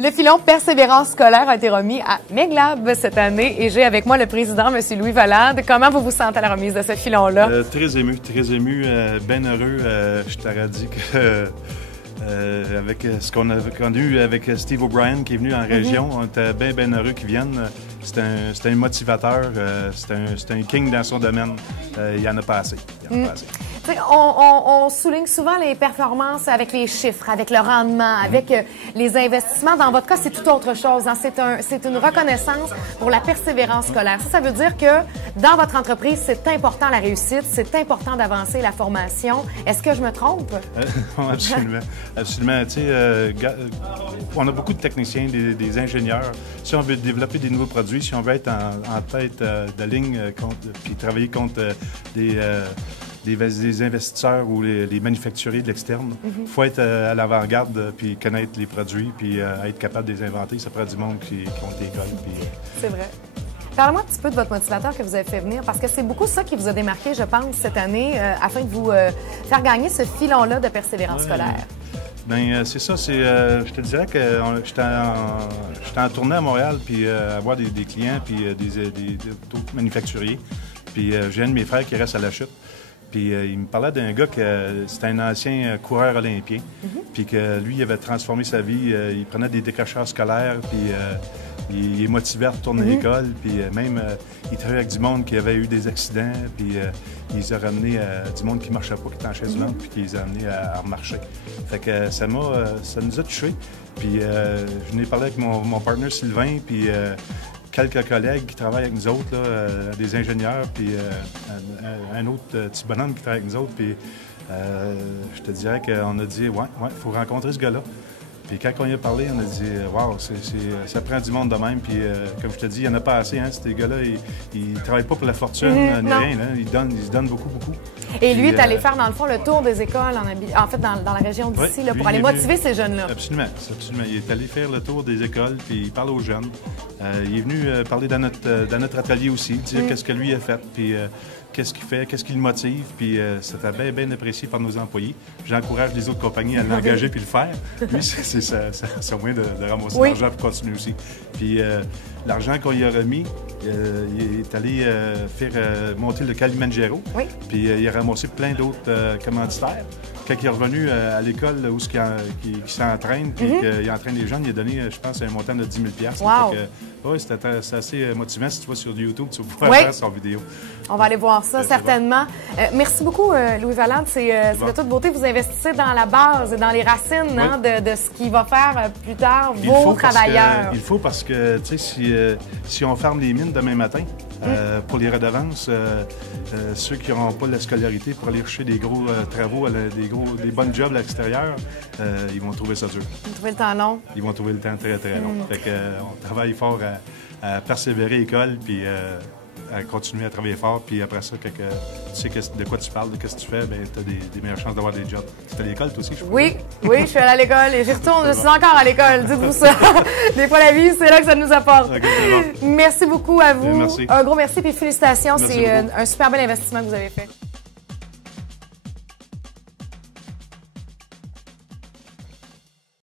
Le filon Persévérance scolaire a été remis à Meglab cette année et j'ai avec moi le président, M. Louis Valade. Comment vous vous sentez à la remise de ce filon-là? Très ému, bien heureux. Je t'aurais dit que avec ce qu'on a eu avec Steve O'Brien qui est venu en région, on était bien heureux qu'il vienne. C'est un motivateur, c'est un king dans son domaine. Il y en a pas assez. On souligne souvent les performances avec les chiffres, avec le rendement, avec les investissements. Dans votre cas, c'est tout autre chose. Hein? C'est une reconnaissance pour la persévérance scolaire. Ça veut dire que dans votre entreprise, c'est important la réussite, c'est important d'avancer la formation. Est-ce que je me trompe? Absolument. Absolument. Tu sais, on a beaucoup de techniciens, des ingénieurs. Si on veut développer des nouveaux produits, si on veut être en tête de ligne puis travailler contre des investisseurs ou les manufacturiers de l'externe. Il faut être à l'avant-garde, puis connaître les produits, puis être capable de les inventer. Ça prend du monde qui ont l'école. C'est vrai. Parlez-moi un petit peu de votre motivateur que vous avez fait venir, parce que c'est beaucoup ça qui vous a démarqué, je pense, cette année, afin de vous faire gagner ce filon-là de persévérance scolaire. Bien, c'est ça. Je te dirais que j'étais en tournée à Montréal, puis à voir des clients, puis d'autres manufacturiers. Puis j'ai un de mes frères qui reste à la chute. Puis il me parlait d'un gars que c'était un ancien coureur olympien, puis que lui, il avait transformé sa vie. Il prenait des décrocheurs scolaires, puis il est motivé à retourner à l'école, puis même il travaillait avec du monde qui avait eu des accidents, puis il les a ramenés du monde qui ne marchait pas, qui était en chaise roulante, puis qui les a amenés à remarcher. Fait que ça nous a touchés. Puis je n'ai parlé avec mon partenaire Sylvain, puis quelques collègues qui travaillent avec nous autres, là, des ingénieurs, puis un autre petit bonhomme qui travaille avec nous autres. Puis je te dirais qu'on a dit, ouais, il faut rencontrer ce gars-là. Puis quand on y a parlé, on a dit, wow, ça prend du monde de même. Puis comme je te dis, il n'y en a pas assez. Hein, ces gars-là, ils ne travaillent pas pour la fortune ni rien. Là. Ils se donnent beaucoup. Et lui est allé faire, dans le fond, le tour des écoles, en fait, dans la région d'ici, pour aller motiver ces jeunes-là. Absolument. Il est allé faire le tour des écoles, puis il parle aux jeunes. Il est venu parler dans notre atelier aussi, dire qu'est-ce que lui a fait, puis qu'est-ce qu'il fait, qu'est-ce qui le motive, puis c'était bien apprécié par nos employés. J'encourage les autres compagnies à l'engager puis le faire. Lui, c'est son moyen de ramasser l'argent pour continuer aussi. Puis l'argent qu'on y a remis, il est allé faire monter le Kilimanjaro. Puis il a ramassé plein d'autres commanditaires. Quand il est revenu à l'école où il s'entraîne, puis qu'il entraîne les jeunes, il a donné, je pense, un montant de 10 000 $. Wow. Oui, c'est assez motivant. Si tu vas sur YouTube, tu vas pouvoir faire son vidéo. On va aller voir ça, certainement. Merci beaucoup, Louis Valade. C'est de toute beauté. Vous investissez dans la base et dans les racines de ce qui va faire plus tard vos travailleurs. Il faut parce que, tu sais, si on ferme les mines demain matin, pour les redevances, ceux qui n'auront pas la scolarité pour aller chercher des gros travaux, des bonnes jobs à l'extérieur, ils vont trouver ça dur. Ils vont trouver le temps long. Ils vont trouver le temps très, très long. Fait que, on travaille fort à persévérer à l'école, puis à continuer à travailler fort, puis après ça, tu sais de quoi tu parles, de ce que tu fais, bien, tu as des meilleures chances d'avoir des jobs. Tu es à l'école, toi aussi, je crois? Oui, je suis allée à l'école et j'y retourne. Je suis encore à l'école, dites-vous ça. Des fois, la vie, c'est là que ça nous apporte. Okay, bon. Merci beaucoup à vous. Merci. Un gros merci et félicitations. Merci c'est beaucoup. un super bel investissement que vous avez fait.